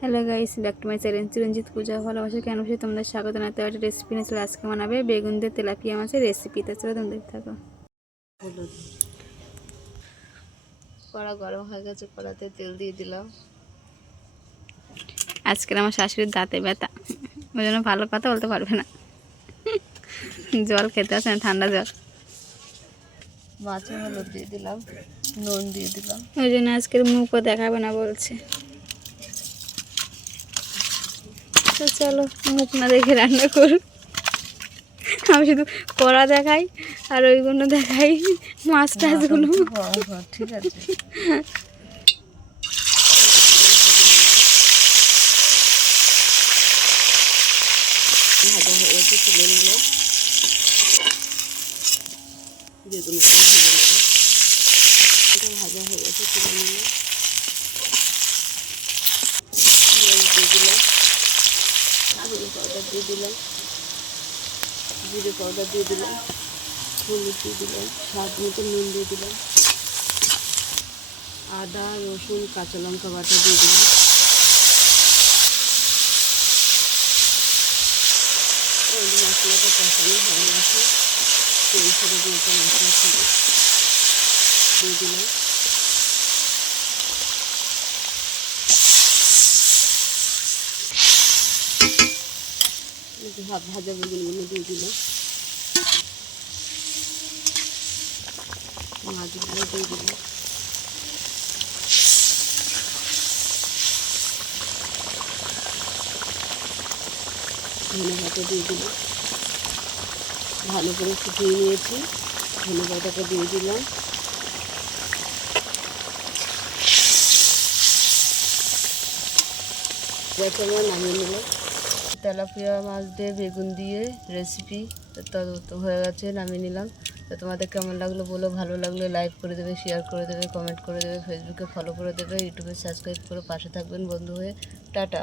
Hello guys back to my channel Chiranjit পূজা ভালোবাসা কেন সে তোমাদের স্বাগত জানাতে একটা রেসিপি নিয়ে চলে আজকে বানাবে বেগুন দিয়ে তেলাপিয়া মাছের রেসিপি তো চলো তুমি দেখতে থাকো। হলুদ কড়া গরম হয়ে গেছে কড়াতে তেল দিয়ে দিলাম। আজকের আমার শাশুড়ির দাঁতে ব্যথা। ওই জন্য ভালো কথা বলতে পারবে না। জল খেতে আসে না ঠান্ডা জল। মাছে হলুদ দিয়ে দিলাম নুন দিয়ে দিলাম। ওই জন্য আজকের মুখও দেখাবে না বলছে। তো চলো মুখ না দেখে রান্না করুন। আমি শুধু কড়া দেখাই আর ওইগুলো দেখাই মাছ টাছগুলো। হ্যাঁ, হ্যাঁ, ঠিক আছে। ভাজা হয়ে গেছে তুলে নিলাম ভাজা হয়ে গেছে তুলে নিলাম পেঁয়াজ দিয়ে দিলাম জিরে পাউডার দিয়ে দিলাম। জিরে পাউডার দিয়ে দিলাম। হলুদ দিয়ে দিলাম। স্বাদ মতো নুন দিয়ে দিলাম। আদা, রসুন, কাঁচা লঙ্কা বাটা দিয়ে দিলাম। মশলাটা কষানো হয়ে গেছে, তেল ছেড়ে মশলা দিয়ে দিলাম। ভাজা বেগুনগুলো দিয়ে দিয়ে দিলাম। ভালো করে ফুটিয়ে নিয়েছি। ধনে পাতাটা দিয়ে দিলাম। দেখে নামিয়ে নিলাম। তেলাপিয়া মাছ দিয়ে বেগুন দিয়ে রেসিপি তো হয়ে গেছে, নামিয়ে নিলাম। তো তোমাদের কেমন লাগল বলো, ভালো লাগলে লাইক করে দেবে শেয়ার করে দেবে কমেন্ট করে দেবে ফেসবুকে ফলো করে দেবে ইউটিউবে সাবস্ক্রাইব করে পাশে থাকবেন বন্ধু হয়ে। টাটা।